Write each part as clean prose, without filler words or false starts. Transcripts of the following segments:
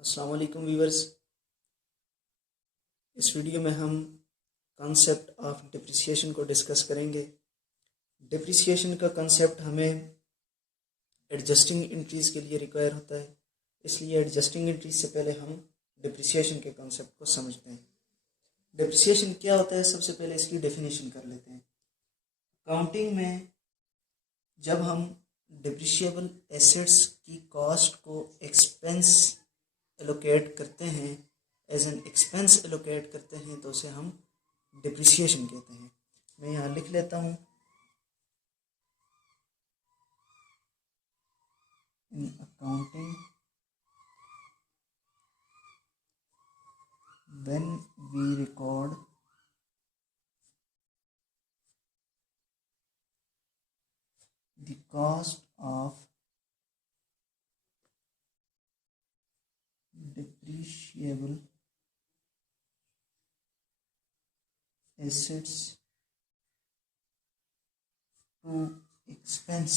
अस्सलाम वालेकुम व्यूवर्स। इस वीडियो में हम कॉन्सेप्ट ऑफ डिप्रिसिएशन को डिस्कस करेंगे। डिप्रिसिएशन का कॉन्सेप्ट हमें एडजस्टिंग एंट्रीज के लिए रिक्वायर होता है, इसलिए एडजस्टिंग एंट्रीज से पहले हम डिप्रिसिएशन के कॉन्सेप्ट को समझते हैं। डिप्रिसिएशन क्या होता है, सबसे पहले इसकी डेफिनेशन कर लेते हैं। अकाउंटिंग में जब हम डिप्रिशिएबल एसेट्स की कॉस्ट को एक्सपेंस एलोकेट करते हैं, एज एन एक्सपेंस एलोकेट करते हैं, तो उसे हम डिप्रिसिएशन कहते हैं। मैं यहाँ लिख लेता हूँ, in accounting when we record the cost of depreciable assets to expense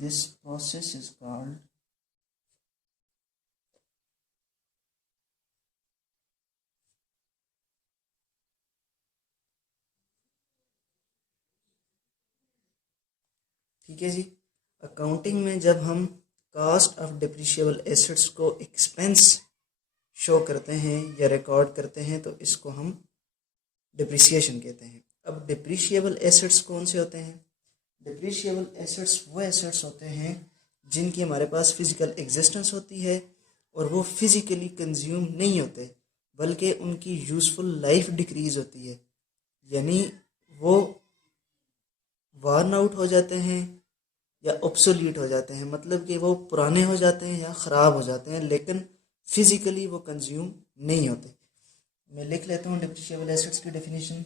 this process is called ठीक है जी। अकाउंटिंग में जब हम कॉस्ट ऑफ डिप्रिशिएबल एसेट्स को एक्सपेंस शो करते हैं या रिकॉर्ड करते हैं, तो इसको हम डिप्रिसिएशन कहते हैं। अब डिप्रिशिएबल एसेट्स कौन से होते हैं? डिप्रिशिएबल एसेट्स वो एसेट्स होते हैं जिनकी हमारे पास फिजिकल एग्जिस्टेंस होती है और वो फिजिकली कंज्यूम नहीं होते, बल्कि उनकी यूजफुल लाइफ डिक्रीज होती है, यानी वो वार्न आउट हो जाते हैं या ऑब्सोलीट हो जाते हैं, मतलब कि वो पुराने हो जाते हैं या ख़राब हो जाते हैं, लेकिन फिजिकली वो कंज्यूम नहीं होते। मैं लिख लेता हूँ डिप्रिशिएबल एसेट्स की definition.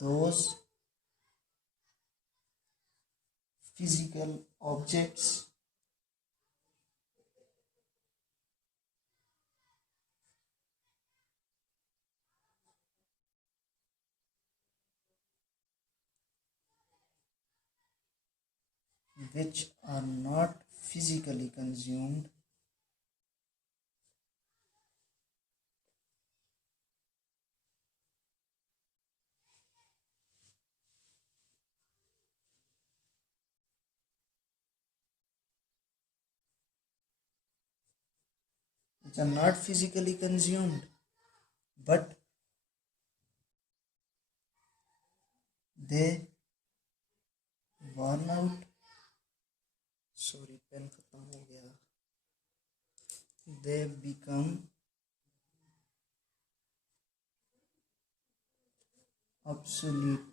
Those physical objects which are not physically consumed but they worn out, sorry pen खत्म हो गया, they become obsolete।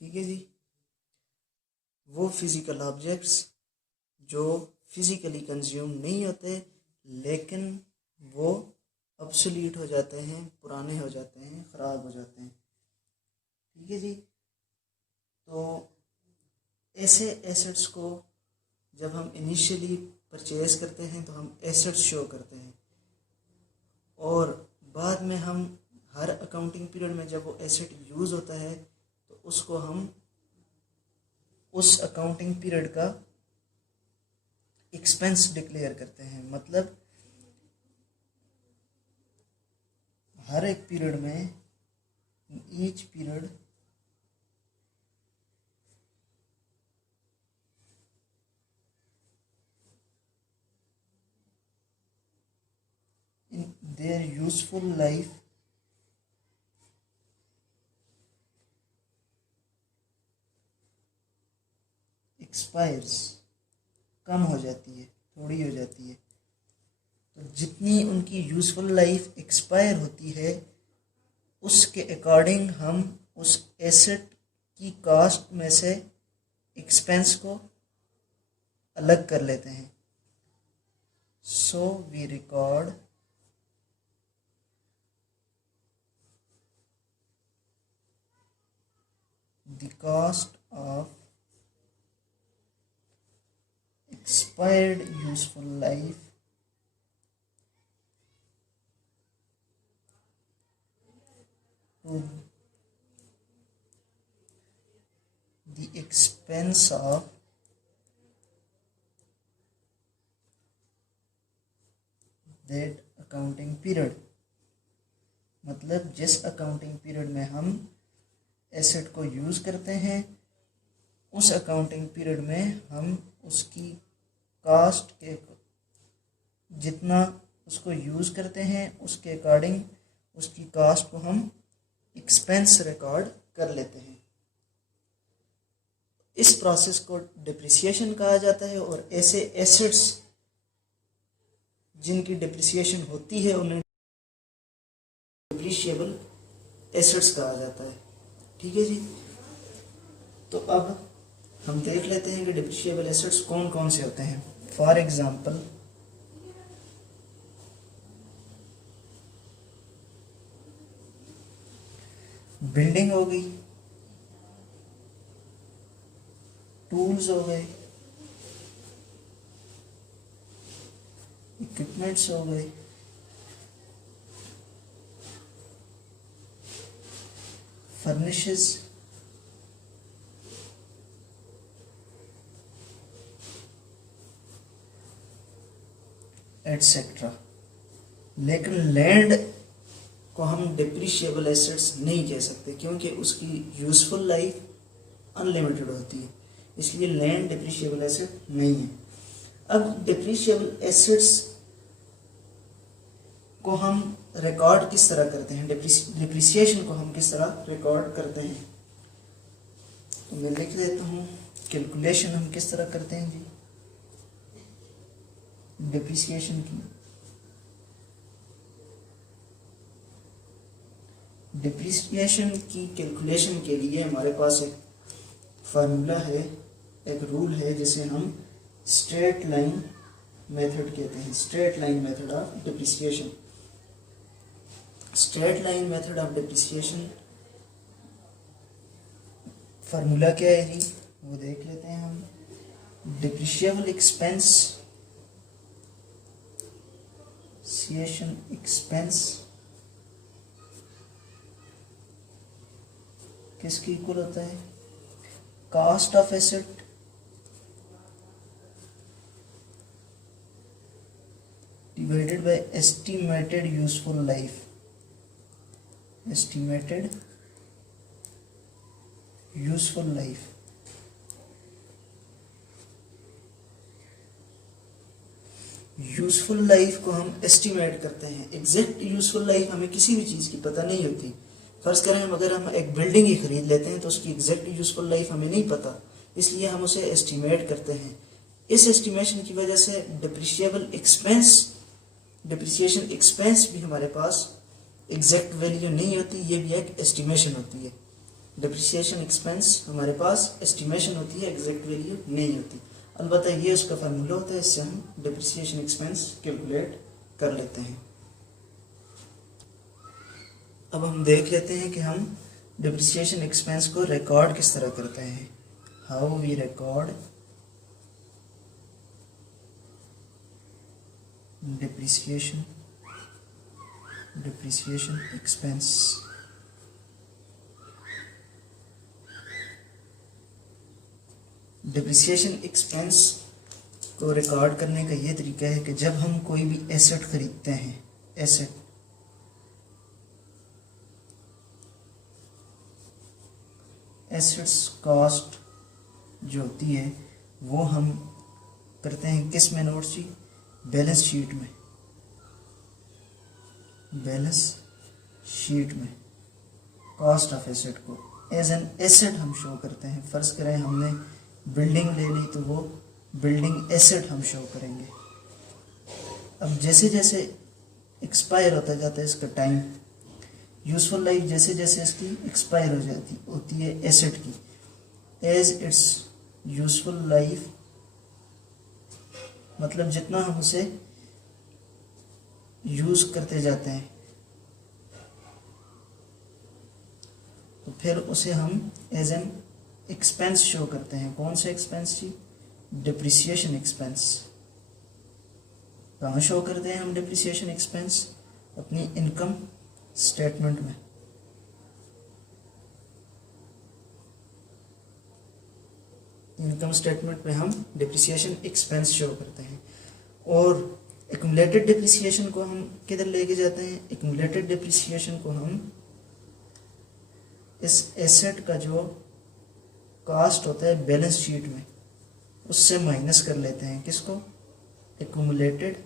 ठीक है जी। वो फिजिकल ऑब्जेक्ट्स जो फिजिकली कंज्यूम नहीं होते, लेकिन वो ऑब्सोलीट हो जाते हैं, पुराने हो जाते हैं, ख़राब हो जाते हैं। ठीक है जी। तो ऐसे एसेट्स को जब हम इनिशियली परचेज करते हैं तो हम एसेट्स शो करते हैं, और बाद में हम हर अकाउंटिंग पीरियड में जब वो एसेट यूज़ होता है तो उसको हम उस अकाउंटिंग पीरियड का एक्सपेंस डिक्लेयर करते हैं। मतलब हर एक पीरियड में, each period in their useful life expires, कम हो जाती है, थोड़ी हो जाती है। तो जितनी उनकी यूज़फुल लाइफ एक्सपायर होती है, उसके अकॉर्डिंग हम उस एसेट की कॉस्ट में से एक्सपेंस को अलग कर लेते हैं। So we record the cost of expired useful life to the expense of that accounting period। मतलब जिस अकाउंटिंग पीरियड में हम एसेट को यूज करते हैं उस अकाउंटिंग पीरियड में हम उसकी कास्ट के जितना उसको यूज करते हैं उसके अकॉर्डिंग उसकी कास्ट को हम एक्सपेंस रिकॉर्ड कर लेते हैं। इस प्रोसेस को डिप्रिसिएशन कहा जाता है और ऐसे एसेट्स जिनकी डिप्रिसिएशन होती है उन्हें डिप्रिशिएबल एसेट्स कहा जाता है। ठीक है जी। तो अब हम देख लेते हैं कि डिप्रिशिएबल एसेट्स कौन कौन से होते हैं। फॉर एग्जांपल बिल्डिंग हो गई, टूल्स हो गए, इक्विपमेंट्स हो गए, फर्निशेस, एटसेट्रा। लेकिन लैंड को हम डिप्रिशिएबल एसेट्स नहीं कह सकते क्योंकि उसकी यूजफुल लाइफ अनलिमिटेड होती है, इसलिए लैंड डिप्रिशिएबल एसेट नहीं है। अब डिप्रिशिएबल एसेट्स को हम रिकॉर्ड किस तरह करते हैं, डिप्रिसिएशन को हम किस तरह रिकॉर्ड करते हैं, तो मैं लिख देता हूँ कैलकुलेशन हम किस तरह करते हैं जी डिप्रिसिएशन की। डिप्रिसिएशन की कैलकुलेशन के लिए हमारे पास एक फार्मूला है, एक रूल है जिसे हम स्ट्रेट लाइन मेथड कहते हैं। Straight line method of depreciation. Straight line method of depreciation formula क्या है जी वो देख लेते हैं हम। डिप्रिशिएबल एक्सपेंस एक्सपेंस किसके इक्वल होता है, cost of asset divided by estimated useful life. Estimated useful life. Useful life को हम एस्टिमेट करते हैं। एग्जैक्ट यूजफुल लाइफ हमें किसी भी चीज़ की पता नहीं होती। फर्ज करें हम अगर हम एक बिल्डिंग ही खरीद लेते हैं तो उसकी एग्जैक्ट यूजफुल लाइफ हमें नहीं पता, इसलिए हम उसे एस्टिमेट करते हैं। इस एस्टिमेशन की वजह से डिप्रिशिएबल एक्सपेंस, डिप्रिसिएशन एक्सपेंस भी हमारे पास एग्जैक्ट वैल्यू नहीं होती, ये भी एक एस्टिमेशन होती है। डिप्रिसिएशन एक्सपेंस हमारे पास एस्टिमेशन होती है, एग्जैक्ट वैल्यू नहीं होती। अलबत्ता ये उसका फार्मूला होता है, इससे हम डिप्रिसिएशन एक्सपेंस कैलकुलेट कर लेते हैं। अब हम देख लेते हैं कि हम डिप्रिसिएशन एक्सपेंस को रिकॉर्ड किस तरह करते हैं। How we record depreciation expense. Depreciation expense को रिकॉर्ड करने का ये तरीका है कि जब हम कोई भी एसेट खरीदते हैं, एसेट्स कॉस्ट जो होती है वो हम करते हैं किस में नोट्स जी, बैलेंस शीट में। बैलेंस शीट में कॉस्ट ऑफ एसेट को एज एन एसेट हम शो करते हैं। फर्ज करें हमने बिल्डिंग ले ली तो वो बिल्डिंग एसेट हम शो करेंगे। अब जैसे जैसे एक्सपायर होता जाता है इसका टाइम, यूजफुल लाइफ जैसे जैसे इसकी एक्सपायर होती है एसेट की, एज इट्स यूजफुल लाइफ मतलब जितना हम उसे यूज करते जाते हैं तो फिर उसे हम एज एन एक्सपेंस शो करते हैं। कौन सा एक्सपेंस जी? Depreciation expense. कहाँ शो करते हैं हम डिप्रिसिएशन एक्सपेंस? अपनी इनकम स्टेटमेंट में। इनकम स्टेटमेंट में हम डिप्रिसिएशन एक्सपेंस शो करते हैं। और एक्यूमुलेटेड डिप्रिसिएशन को हम किधर लेके जाते हैं? एक्यूमुलेटेड डिप्रिसिएशन को हम इस एसेट का जो कास्ट होता है बैलेंस शीट में, उससे माइनस कर लेते हैं। किसको? Accumulated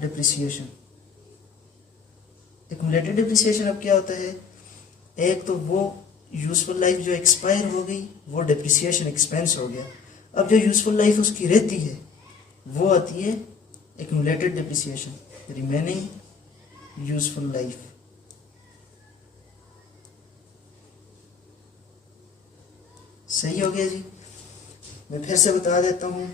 depreciation. एक्यूमुलेटेड डिप्रिसिएशन अब क्या होता है? एक तो वो यूजफुल लाइफ जो एक्सपायर हो गई वो डिप्रिसिएशन एक्सपेंस हो गया। अब जो यूजफुल लाइफ उसकी रहती है वो आती है accumulated depreciation, remaining useful life. सही हो गया जी। मैं फिर से बता देता हूँ,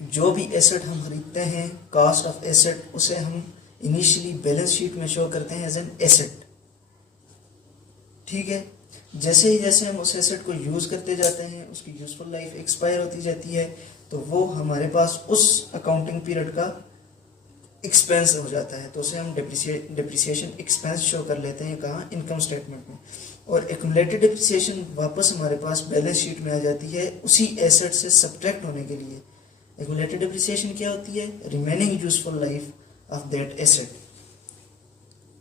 जो भी एसेट हम खरीदते हैं, कास्ट ऑफ एसेट, उसे हम इनिशियली बैलेंस शीट में शो करते हैं एज एन एसेट। ठीक है। जैसे हम उस एसेट को यूज करते जाते हैं, उसकी यूजफुल लाइफ एक्सपायर होती जाती है, तो वो हमारे पास उस अकाउंटिंग पीरियड का एक्सपेंस हो जाता है, तो उसे हम डिप्रिसिएशन एक्सपेंस शो कर लेते हैं। कहाँ? इनकम स्टेटमेंट में। और एक्यूमुलेटेड डिप्रिसिएशन वापस हमारे पास बैलेंस शीट में आ जाती है उसी एसेट से सब्ट्रैक्ट होने के लिए। एक्यूमुलेटेड डिप्रिसिएशन क्या होती है? Remaining useful life of that asset.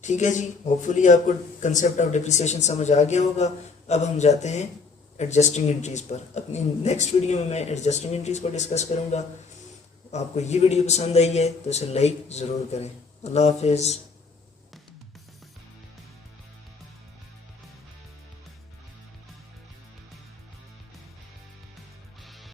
ठीक है जी। होपफुली आपको कंसेप्ट ऑफ डिप्रिसिएशन समझ आ गया होगा। अब हम जाते हैं एडजस्टिंग एंट्रीज पर। अपनी नेक्स्ट वीडियो में मैं एडजस्टिंग एंट्रीज को डिस्कस करूंगा। आपको ये वीडियो पसंद आई है तो इसे लाइक ज़रूर करें। अल्लाह हाफिज़।